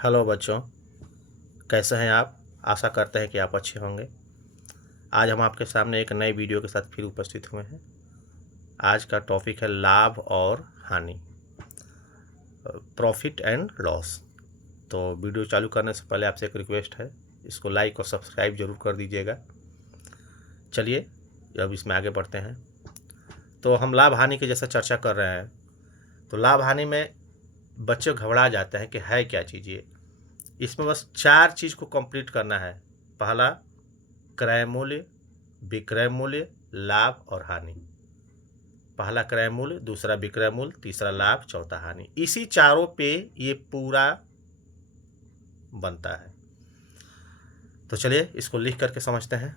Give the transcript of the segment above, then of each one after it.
Hello बच्चों, कैसे हैं आप। आशा करते हैं कि आप अच्छे होंगे। आज हम आपके सामने एक नए वीडियो के साथ फिर उपस्थित हुए हैं। आज का टॉपिक है लाभ और हानि, प्रॉफिट एंड लॉस। तो वीडियो चालू करने से पहले आपसे एक रिक्वेस्ट है, इसको लाइक और सब्सक्राइब जरूर कर दीजिएगा। चलिए अब इसमें आगे बढ़ते हैं। तो हम लाभ हानि की जैसा चर्चा कर रहे हैं, तो लाभ हानि में बच्चे घबरा जाते हैं कि है क्या चीज़ ये। इसमें बस 4 चीज़ को कंप्लीट करना है। पहला क्रय मूल्य, विक्रय मूल्य, लाभ और हानि। पहला क्रय मूल्य, दूसरा विक्रय मूल्य, तीसरा लाभ, चौथा हानि। इसी चारों पे ये पूरा बनता है। तो चलिए इसको लिख करके समझते हैं।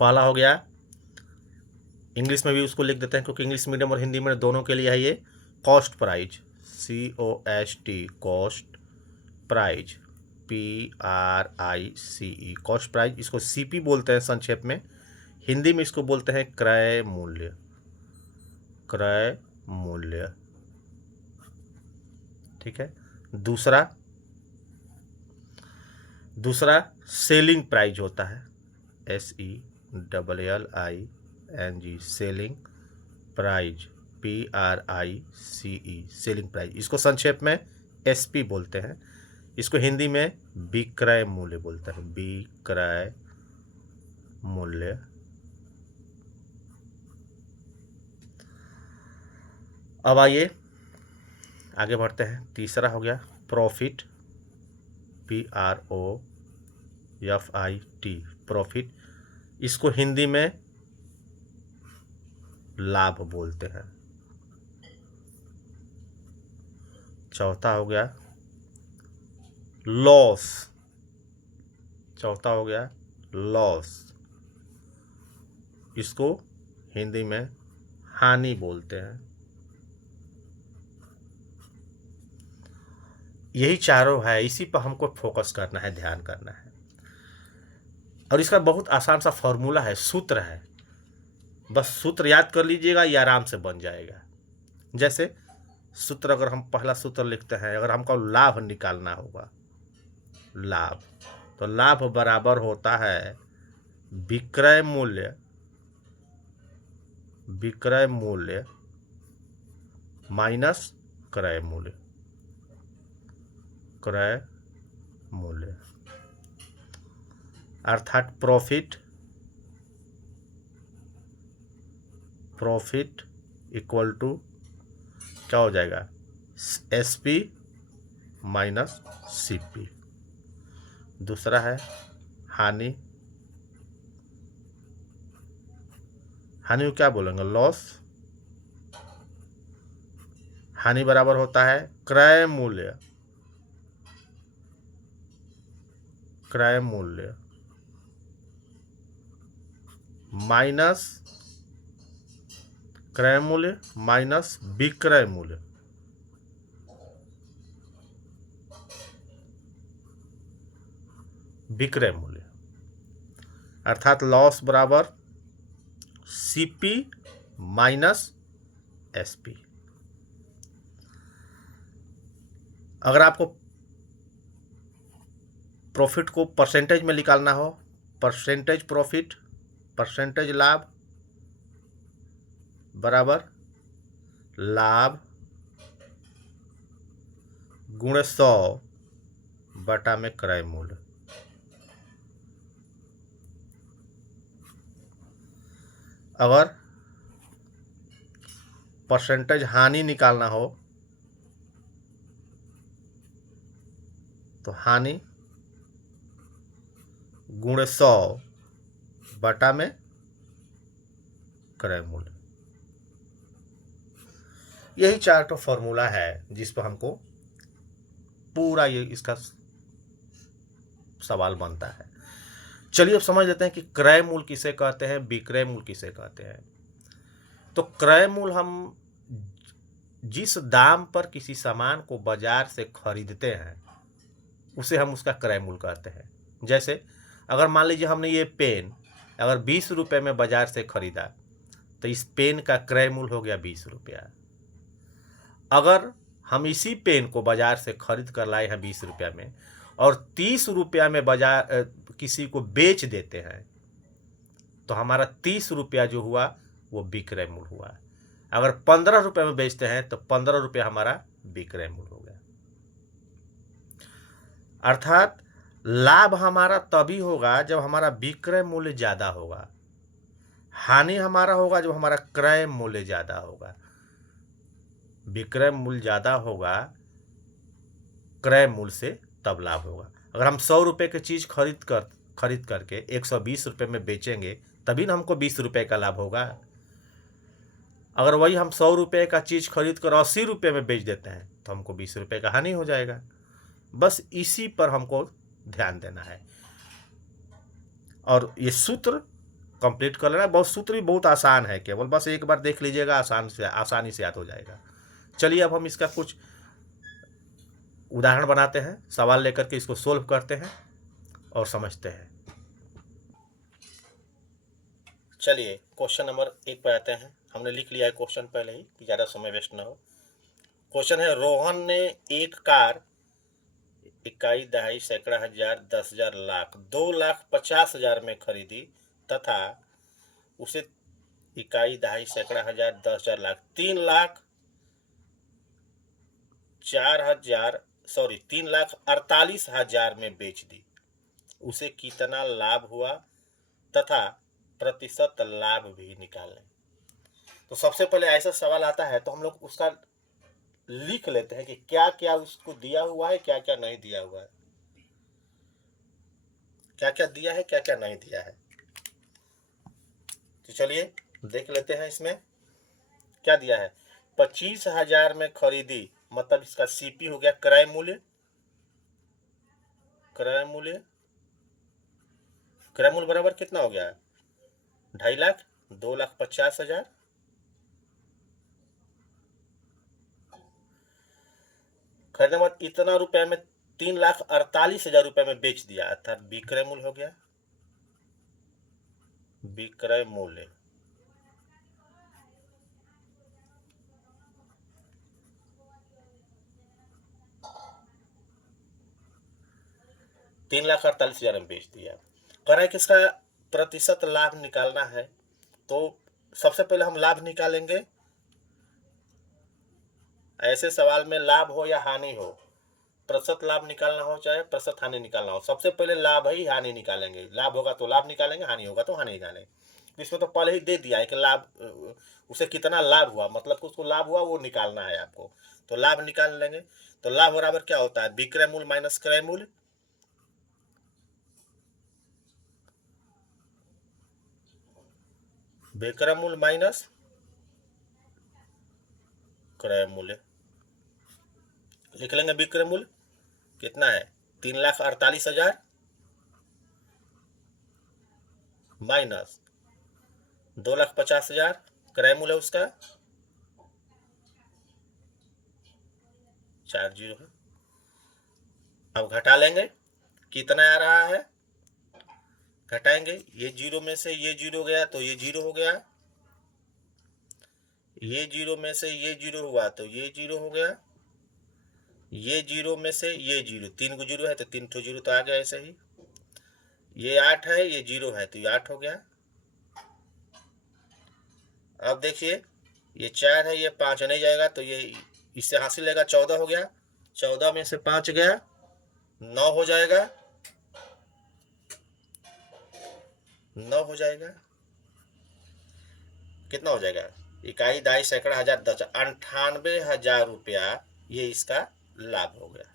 पहला हो गया, इंग्लिश में भी उसको लिख देते हैं क्योंकि इंग्लिश मीडियम और हिंदी में दोनों के लिए है ये, cost prize, COST, cost prize, PRICE, cost prize. इसको CP बोलते हैं संक्षेप में। हिंदी में इसको बोलते हैं क्रय मूल्य, क्रय मूल्य। ठीक है। दूसरा सेलिंग प्राइस होता है, SELLING, selling price, PRICE, selling price. इसको संक्षेप में SP बोलते हैं। इसको हिंदी में विक्रय मूल्य बोलते हैं, विक्रय मूल्य। अब आइए आगे बढ़ते हैं। तीसरा हो गया प्रॉफिट, PROFIT, प्रॉफिट। इसको हिंदी में लाभ बोलते हैं। चौथा हो गया लॉस, चौथा हो गया लॉस। इसको हिंदी में हानि बोलते हैं। यही चारों है, इसी पर हमको फोकस करना है, ध्यान करना है। और इसका बहुत आसान सा फॉर्मूला है, सूत्र है। बस सूत्र याद कर लीजिएगा, ये आराम से बन जाएगा। जैसे सूत्र, अगर हम पहला सूत्र लिखते हैं, अगर हमको लाभ निकालना होगा, लाभ, तो लाभ बराबर होता है विक्रय मूल्य, विक्रय मूल्य माइनस क्रय मूल्य, क्रय मूल्य। अर्थात प्रॉफिट, प्रॉफिट इक्वल टू क्या हो जाएगा, SP माइनस CP। दूसरा है हानि, हानि को क्या बोलेंगे, लॉस। हानि बराबर होता है क्रय मूल्य, क्रय मूल्य माइनस, क्रय मूल्य माइनस विक्रय मूल्य। विक्रय मूल्य अर्थात लॉस बराबर CP माइनस SP। अगर आपको प्रॉफिट को परसेंटेज में निकालना हो, परसेंटेज प्रॉफिट, परसेंटेज लाभ बराबर लाभ गुणे 100 बटा में क्रय मूल्य। अगर परसेंटेज हानि निकालना हो तो हानि गुणे 100 बटा में क्रय मूल्य। यही चार तो फॉर्मूला है जिस पर हमको पूरा ये इसका सवाल बनता है। चलिए अब समझ लेते हैं कि क्रय मूल्य किसे कहते हैं, विक्रय मूल्य किसे कहते हैं। तो क्रय मूल्य हम जिस दाम पर किसी सामान को बाजार से खरीदते हैं उसे हम उसका क्रय मूल्य कहते हैं। जैसे अगर मान लीजिए हमने ये पेन अगर 20 रुपये में बाजार से खरीदा तो इस पेन का क्रय मूल्य हो गया 20 रुपया। अगर हम इसी पेन को बाज़ार से खरीद कर लाए हैं 20 रुपया में और 30 रुपया में बाजार किसी को बेच देते हैं, तो हमारा 30 रुपया जो हुआ वो विक्रय मूल्य हुआ। अगर 15 रुपये में बेचते हैं तो 15 रुपया हमारा विक्रय मूल्य हो गया। अर्थात लाभ हमारा तभी होगा जब हमारा विक्रय मूल्य ज़्यादा होगा, हानि हमारा होगा जब हमारा क्रय मूल्य ज़्यादा होगा। विक्रय मूल्य ज़्यादा होगा, क्रय मूल्य से तब लाभ होगा। अगर हम 100 रुपये की चीज़ खरीद करके 120 रुपये में बेचेंगे तभी ना हमको 20 रुपये का लाभ होगा। अगर वही हम 100 रुपये का चीज़ खरीद कर 80 रुपये में बेच देते हैं तो हमको 20 रुपये का हानि हो जाएगा। बस इसी पर हमको ध्यान देना है और ये सूत्र कंप्लीट कर लेना। बहुत सूत्र भी बहुत आसान है, केवल बस एक बार देख लीजिएगा, आसानी से याद हो जाएगा। चलिए अब हम इसका कुछ उदाहरण बनाते हैं, सवाल लेकर के इसको सोल्व करते हैं और समझते हैं। चलिए क्वेश्चन नंबर 1 पर आते हैं। हमने लिख लिया है क्वेश्चन पहले ही कि ज़्यादा समय वेस्ट ना हो। क्वेश्चन है, रोहन ने एक कार इकाई दहाई सैकड़ा हजार 10,000 लाख 2,50,000 में खरीदी तथा उसे इकाई दहाई सैकड़ा हजार 10,000 लाख 3,48,000 में बेच दी। उसे कितना लाभ हुआ तथा प्रतिशत लाभ भी निकालें। तो सबसे पहले ऐसा सवाल आता है तो हम लोग उसका लिख लेते हैं कि क्या क्या उसको दिया हुआ है, क्या क्या नहीं दिया हुआ है, क्या क्या दिया है, क्या क्या नहीं दिया है। तो चलिए देख लेते हैं इसमें क्या दिया है। 25,000 में खरीदी, मतलब इसका सीपी हो गया क्रय मूल्य। क्रय मूल्य बराबर कितना हो गया, 2.5 लाख 2,50,000। खरीदने बाद इतना रुपए में 3,48,000 रुपए में बेच दिया, अर्थात विक्रय मूल्य हो गया। विक्रय मूल्य $3,48,000 में बेच दिया। कह रहा है कि इसका प्रतिशत लाभ निकालना है। तो सबसे पहले हम लाभ निकालेंगे। ऐसे सवाल में लाभ हो या हानि हो, प्रतिशत लाभ निकालना हो चाहे प्रतिशत हानि निकालना हो, सबसे पहले लाभ ही हानि निकालेंगे। लाभ होगा तो लाभ निकालेंगे, हानि होगा तो हानि निकालेंगे। इसमें तो पहले ही दे दिया है कि लाभ उसे कितना लाभ हुआ, मतलब कि उसको लाभ हुआ वो निकालना है आपको। तो लाभ निकाल लेंगे। तो लाभ बराबर क्या होता है, विक्रय मूल्य माइनस क्रय मूल्य। विक्रय मूल्य माइनस क्रय मूल्य। लिख लेंगे विक्रय मूल्य कितना है, 3,48,000 माइनस 2,50,000 क्रय मूल्य उसका 40 है। अब घटा लेंगे, कितना आ रहा है, घटाएंगे। ये 0 में से ये 0 गया तो ये 0 हो गया, ये 0 में से ये 0 हुआ तो ये 0 हो गया, ये 0 में से ये 0, 3 को 0 है तो 3 ठो 0 तो आ गया ऐसे ही। ये 8 है, ये 0 है तो ये 8 हो गया। अब देखिए ये 4 है, ये 5 नहीं जाएगा तो ये इससे हासिल लेगा 14 हो गया। 14 में से 5 गया 9 हो जाएगा, 9 हो जाएगा। कितना हो जाएगा, इकाई दहाई सैकड़ा हजार 10, 98,000 रुपया ये इसका लाभ हो गया।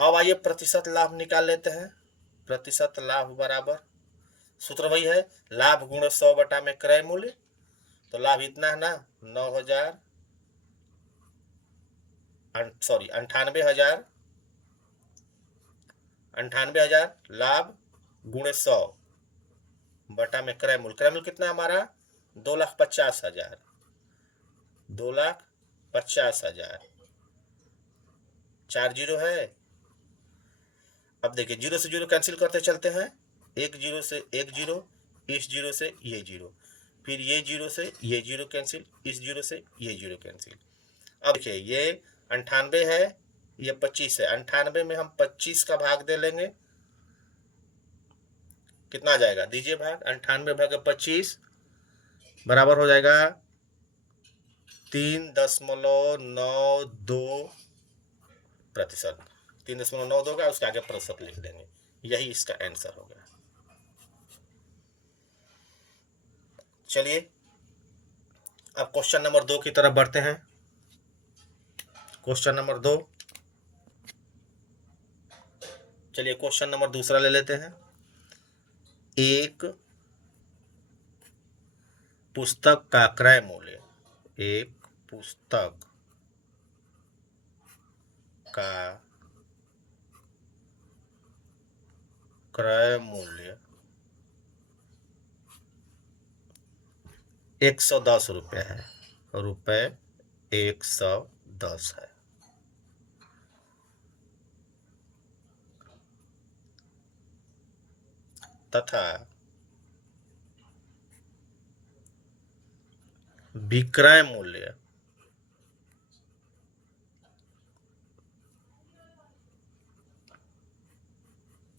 अब आइए प्रतिशत लाभ निकाल लेते हैं। प्रतिशत लाभ बराबर सूत्र वही है, लाभ गुणे 100 बटा में क्रय मूल्य। तो लाभ इतना है ना, 9,000 सॉरी 98,000 लाभ गुणे 100 बटा में क्रय मूल्य। क्रय मूल्य कितना हमारा 2,50,000, 2,50,000। 4 0 है। अब देखिए 0 से 0 कैंसिल करते चलते हैं, 1 0 से 1 0, इस 0 से ये 0, फिर ये 0 से ये 0 कैंसिल, इस 0 से ये 0 कैंसिल। अब देखिए ये 98 है, ये 25 है। 98 में हम 25 का भाग दे लेंगे, कितना आ जाएगा दीजिए भाग, 98 भाग 25 बराबर हो जाएगा 3.92%। 3.92 का उसके आगे प्रतिशत लिख देंगे, यही इसका आंसर हो गया। चलिए अब क्वेश्चन नंबर 2 की तरफ बढ़ते हैं। क्वेश्चन नंबर 2, चलिए क्वेश्चन नंबर दूसरा ले लेते हैं। एक पुस्तक का क्रय मूल्य, एक पुस्तक का क्रय मूल्य 110 रुपये है, रुपये 110 है, तथा विक्रय मूल्य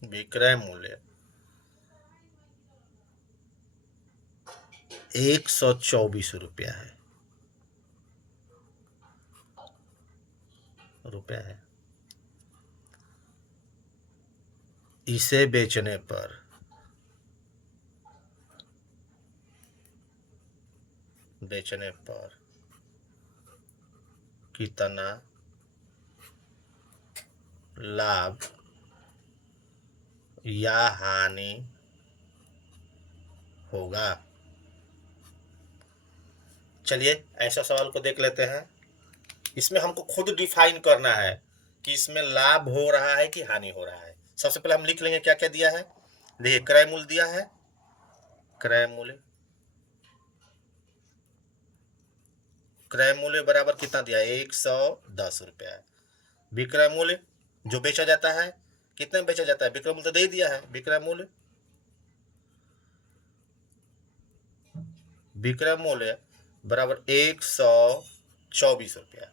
विक्रय मूल्य 124 रुपया है, रुपया है। इसे बेचने पर कितना लाभ या हानि होगा। चलिए ऐसा सवाल को देख लेते हैं। इसमें हमको खुद डिफाइन करना है कि इसमें लाभ हो रहा है कि हानि हो रहा है। सबसे पहले हम लिख लेंगे क्या क्या दिया है। देखिए क्रय मूल्य दिया है, क्रय मूल्य बराबर कितना दिया है 110 रुपया है। विक्रय मूल्य जो बेचा जाता है, कितने में बेचा जाता है, विक्रय मूल्य तो दे ही दिया है। विक्रय मूल्य बराबर 124 रुपया।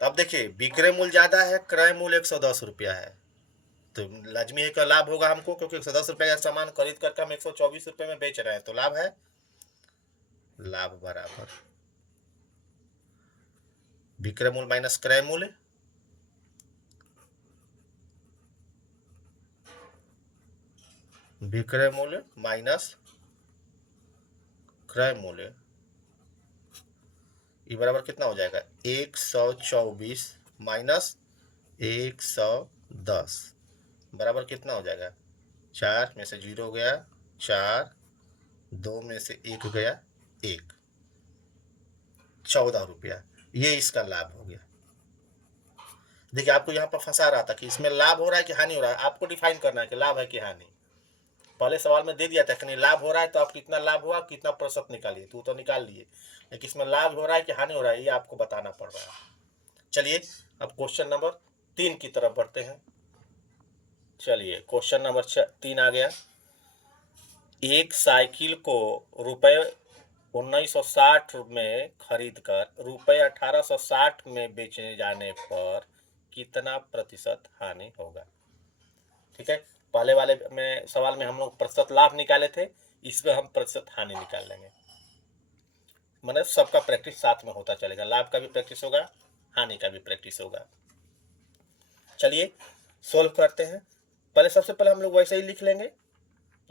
अब देखिए विक्रय मूल्य ज्यादा है, क्रय मूल्य 110 रुपया है, तो लाजमी है का लाभ होगा हमको, क्योंकि 110 रुपये का सामान खरीद करके हम 124 रुपये में बेच रहे हैं, तो लाभ है। लाभ बराबर विक्रय मूल्य माइनस क्रय मूल्य, विक्रय मूल्य माइनस क्रय मूल्य, ये बराबर कितना हो जाएगा 124 माइनस 110 बराबर कितना हो जाएगा, 4 में से 0 गया 4, 2 में से 1 गया 1, 14 रुपया, ये इसका लाभ हो गया। देखिए आपको यहाँ पर फंसा रहा था कि इसमें लाभ हो रहा है कि हानि हो रहा है, आपको डिफाइन करना है कि लाभ है कि हानि। पहले सवाल में दे दिया था कि नहीं लाभ हो रहा है, तो आप कितना लाभ हुआ कितना प्रतिशत निकालिए, तो निकाल लिए, लेकिन इसमें लाभ हो रहा है कि हानि हो रहा है ये आपको बताना पड़ रहा है। चलिए अब क्वेश्चन नंबर 3 की तरफ बढ़ते हैं। चलिए क्वेश्चन नंबर 3 आ गया। एक साइकिल को रुपये 1960 में खरीद कर रुपये 1860 में बेचे जाने पर कितना प्रतिशत हानि होगा। ठीक है, पहले वाले में सवाल में हम लोग प्रतिशत लाभ निकाले थे, इसमें हम प्रतिशत हानि निकाल लेंगे। मतलब सबका प्रैक्टिस साथ में होता चलेगा, लाभ का भी प्रैक्टिस होगा, हानि का भी प्रैक्टिस होगा। चलिए सोल्व करते हैं। पहले सबसे पहले हम लोग वैसे ही लिख लेंगे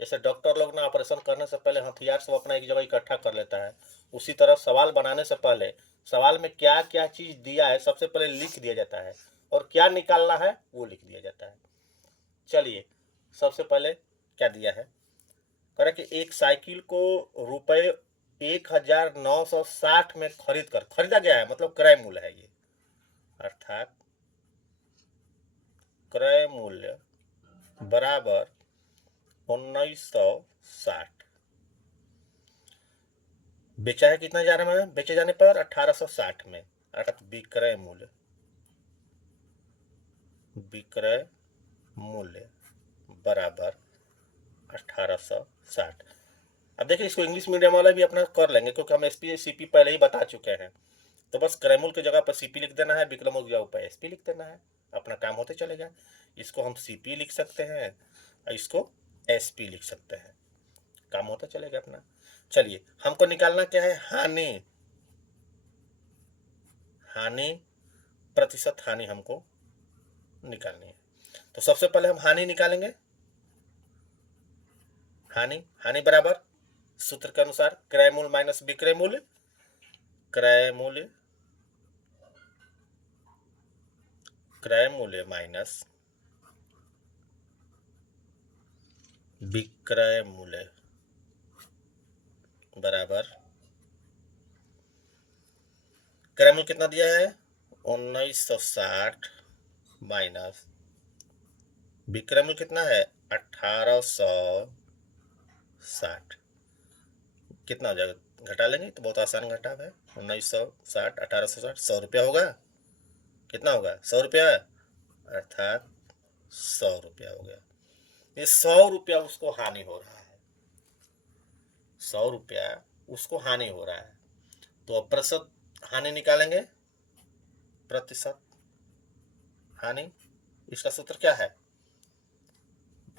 जैसे डॉक्टर लोग ना ऑपरेशन करने से पहले हथियार सब अपना एक जगह इकट्ठा कर लेता है, उसी तरह सवाल बनाने से पहले सवाल में क्या क्या चीज दिया है सबसे पहले लिख दिया जाता है, और क्या निकालना है वो लिख दिया जाता है। चलिए सबसे पहले क्या दिया है, कह रहा कि एक साइकिल को रुपये 1960 में खरीदा गया है, मतलब क्रय मूल्य है ये, अर्थात क्रय मूल्य बराबर 1960, बेचा है कितना जाने में, बेचे जाने पर 1860 में, अर्थात विक्रय मूल्य बराबर 1860। अब देखिए इसको इंग्लिश मीडियम वाला भी अपना कर लेंगे, क्योंकि हम एसपी सीपी पहले ही बता चुके हैं, तो बस क्रय मूल्य की जगह पर सीपी लिख देना है, विक्रय मूल्य की जगह पर एसपी लिख देना है, अपना काम होते चलेगा। इसको हम सीपी लिख सकते हैं और इसको एसपी लिख सकते हैं, काम होता चलेगा अपना। चलिए हमको निकालना क्या है, हानि, हानि प्रतिशत हानि हमको निकालनी है। तो सबसे पहले हम हानि निकालेंगे। हानि, हानि बराबर सूत्र के अनुसार क्रय मूल्य माइनस विक्रय मूल्य, क्रय मूल्य, क्रय मूल्य माइनस विक्रय मूल्य बराबर क्रय मूल्य कितना दिया है 1960 माइनस विक्रय मूल्य कितना है 1860, कितना हो जाएगा, घटा लेंगे तो बहुत आसान घटाव है। 1960 1860 100 रुपया होगा, कितना होगा 100 रुपया, अर्थात 100 रुपया हो गया। ये 100 रुपया उसको हानि हो रहा है, 100 रुपया उसको हानि हो रहा है। तो अब प्रतिशत हानि निकालेंगे, प्रतिशत हानि, इसका सूत्र क्या है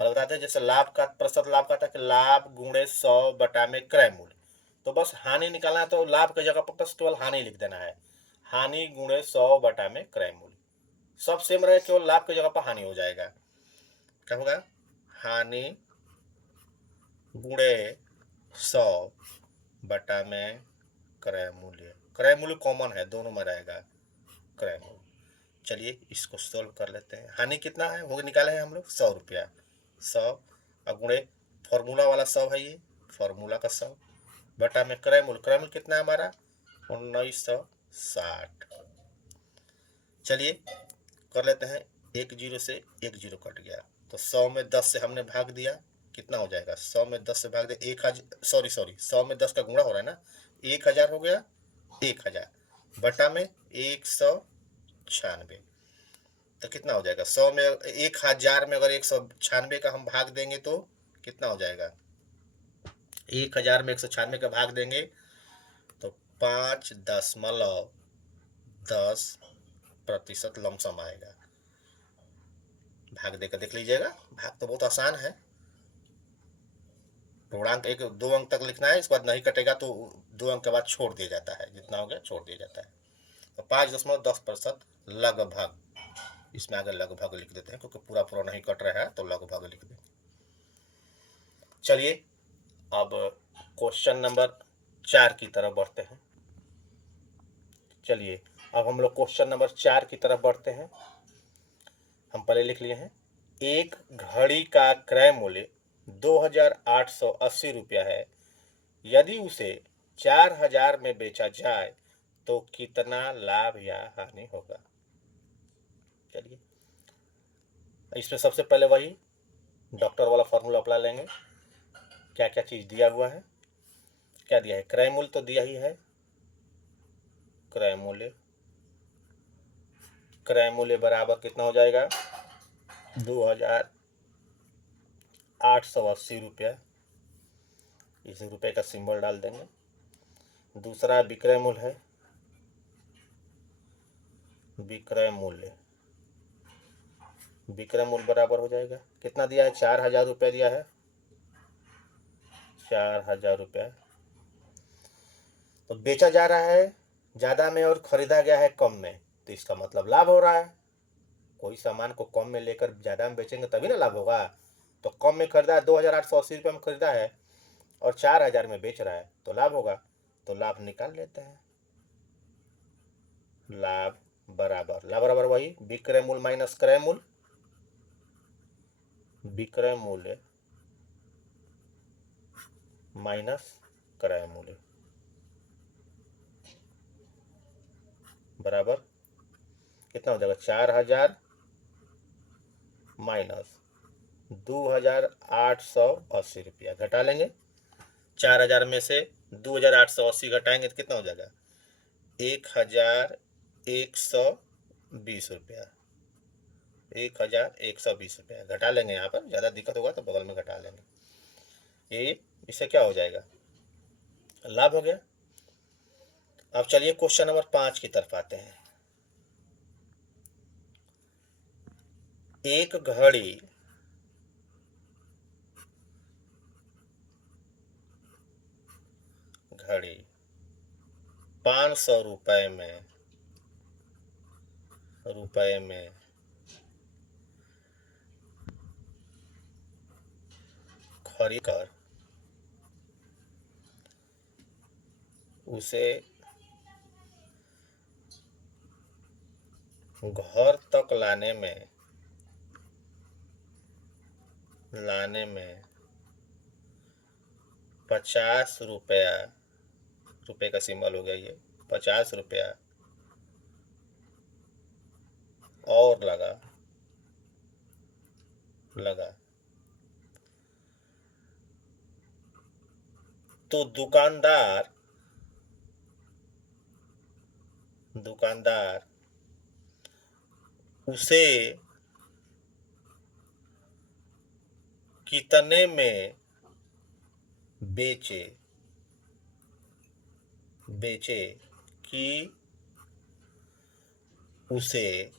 बताते हैं। जैसे लाभ का प्रतिशत लाभ का था कि लाभ गुणे 100 बटा में क्रय मूल्य, तो बस हानि निकालना है तो लाभ की जगह पर बस केवल हानि लिख देना है, हानि गुणे 100 बटा में क्रय मूल्य, सब सेम रहे, केवल लाभ की जगह पर हानि हो जाएगा। क्या होगा, हानि गुणे 100 बटा में क्रय मूल्य, क्रय मूल्य कॉमन है दोनों में रहेगा, क्रय मूल्य। चलिए इसको सोल्व कर लेते हैं। हानि कितना है वो निकाले हैं हम लोग 100 रुपया, 100 और गुणे फॉर्मूला वाला 100 है, ये फॉर्मूला का 100 बटा में क्रय मूल्य, क्रय मूल्य कितना है हमारा 1960। चलिए कर लेते हैं, 1 0 से 1 0 कट गया, तो 100 में 10 से हमने भाग दिया, कितना हो जाएगा 100 में 10 से भाग दिया 1000, सॉरी 100 में 10 का गुणा हो रहा है ना, 1000 हो गया, 1000 बटा में 196, तो कितना हो जाएगा 100 में 1000 में अगर 196 का हम भाग देंगे तो कितना हो जाएगा, 1000 में 196 का भाग देंगे तो 5.10% लमसम आएगा। भाग देकर देख लीजिएगा, भाग तो बहुत आसान है, पूर्णांक 1 2 अंक तक लिखना है, इसके बाद नहीं कटेगा तो 2 अंक के बाद छोड़ दिया जाता है, जितना हो गया छोड़ दिया जाता है। तो 5.10% लगभग, इसमें आगे लगभग लिख देते हैं क्योंकि पूरा पूरा नहीं कट रहा है तो लगभग लिख देंगे। चलिए अब क्वेश्चन नंबर 4 की तरफ बढ़ते हैं। चलिए अब हम लोग क्वेश्चन नंबर 4 की तरफ बढ़ते हैं। हम पहले लिख लिए हैं, एक घड़ी का क्रय मूल्य 2880 रुपया है, यदि उसे 4000 में बेचा जाए तो कितना लाभ या हानि होगा। चलिए इसमें सबसे पहले वही डॉक्टर वाला फॉर्मूला अप्लाई लेंगे। क्या क्या चीज दिया हुआ है, क्या दिया है, क्रय मूल्य तो दिया ही है, क्रय मूल्य, क्रय मूल्य बराबर कितना हो जाएगा 2880 रुपया, इस रुपये का सिंबल डाल देंगे। दूसरा विक्रय मूल्य है, विक्रय मूल्य, विक्रय मूल्य बराबर हो जाएगा कितना दिया है 4000 रुपया दिया है, 4000 रुपया, तो बेचा जा रहा है ज़्यादा में और खरीदा गया है कम में, तो इसका मतलब लाभ हो रहा है। कोई सामान को कम में लेकर ज़्यादा में बेचेंगे तभी ना लाभ होगा। तो कम में खरीदा है 2880 रुपये में खरीदा है और 4000 में बेच रहा है तो लाभ होगा, तो लाभ निकाल लेते हैं। लाभ बराबर, लाभ बराबर वही विक्रय मूल्य माइनस क्रय मूल्य, विक्रय मूल्य माइनस क्रय मूल्य बराबर कितना हो जाएगा 4000 माइनस 2880 रुपया, घटा लेंगे 4000 में से 2880 घटाएंगे तो कितना हो जाएगा 1120 रुपया, 1120 रुपया घटा लेंगे, यहाँ पर ज़्यादा दिक्कत होगा तो बगल में घटा लेंगे, ये इससे क्या हो जाएगा लाभ हो गया। अब चलिए क्वेश्चन नंबर 5 की तरफ आते हैं। एक घड़ी घड़ी 500 रुपए में खरीद कर उसे घर तक लाने में 50 रुपया, रुपए का सिंबल हो गया ये, 50 रुपया और लगा तो दुकानदार उसे कितने में बेचे कि उसे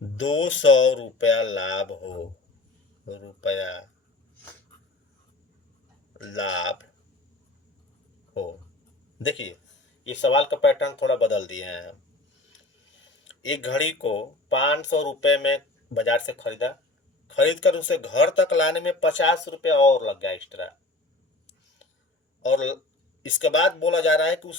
200 रुपया लाभ हो। देखिए, ये सवाल का पैटर्न थोड़ा बदल दिए हैं हम। एक घड़ी को 500 रुपये में बाजार से खरीद कर उसे घर तक लाने में 50 रुपये और लग गया एक्स्ट्रा। और इसके बाद बोला जा रहा है कि वो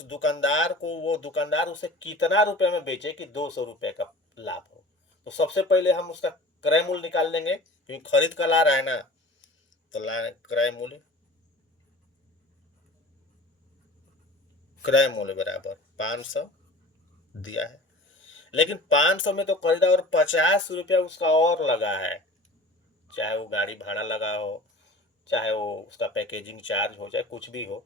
दुकानदार उसे कितना रुपए में बेचे कि 200 रुपये का लाभ हो। तो सबसे पहले हम उसका क्रय मूल्य निकाल लेंगे, क्योंकि खरीद कर ला रहा है ना, तो क्रय मूल्य बराबर 500 दिया है, लेकिन 500 में तो खरीदा और 50 रुपया उसका और लगा है, चाहे वो गाड़ी भाड़ा लगा हो, चाहे वो उसका पैकेजिंग चार्ज हो, चाहे कुछ भी हो,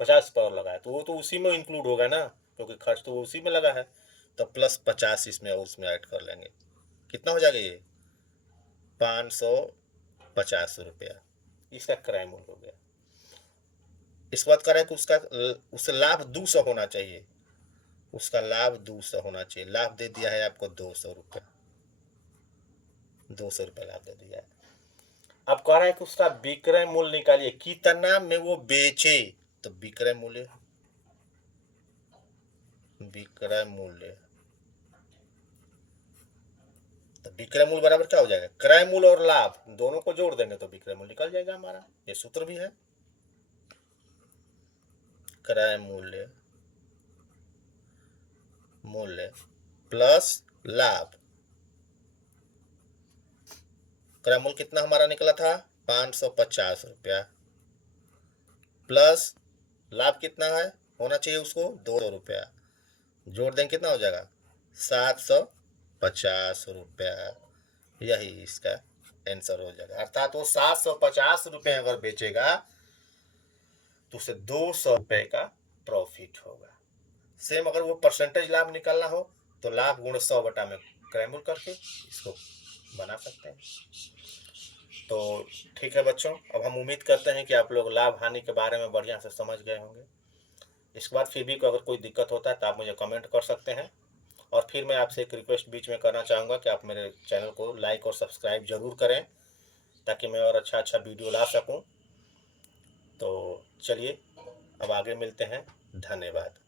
50 रुपये और लगा है, तो वो तो उसी में इंक्लूड होगा ना, क्योंकि खर्च तो उसी में लगा है। तो प्लस 50 इसमें और उसमें ऐड कर लेंगे, कितना हो जाएगा ये 550 रुपया, इसका क्रय मूल्य हो गया। इस बात करें कि उससे लाभ 200 होना चाहिए, उसका लाभ 200 होना चाहिए। लाभ दे दिया है आपको 200 रुपया, 200 रुपया लाभ दे दिया है। अब कह रहा है कि उसका विक्रय मूल्य निकालिए, कितना में वो बेचे, तो विक्रय मूल्य तो विक्रय मूल्य बराबर क्या हो जाएगा, क्रय मूल्य और लाभ दोनों को जोड़ देंगे तो विक्रय मूल्य निकल जाएगा हमारा। ये सूत्र भी है, क्रय मूल्य प्लस लाभ। क्रय मूल्य कितना हमारा निकला था 550 रुपया, प्लस लाभ कितना है होना चाहिए उसको 200 रुपया, जोड़ देंगे कितना हो जाएगा 750 रुपया। यही इसका आंसर हो जाएगा। अर्थात वो 750 रुपये अगर बेचेगा तो उसे 200 रुपये का प्रॉफिट होगा। सेम अगर वो परसेंटेज लाभ निकालना हो तो लाभ गुण 100 में क्रय मूल्य करके इसको बना सकते हैं। तो ठीक है बच्चों, अब हम उम्मीद करते हैं कि आप लोग लाभ हानि के बारे में बढ़िया से समझ गए होंगे। इसके बाद फिर भी अगर कोई दिक्कत होता है तो आप मुझे कमेंट कर सकते हैं। और फिर मैं आपसे एक रिक्वेस्ट बीच में करना चाहूँगा कि आप मेरे चैनल को लाइक और सब्सक्राइब ज़रूर करें, ताकि मैं और अच्छा वीडियो ला सकूँ। तो चलिए अब आगे मिलते हैं, धन्यवाद।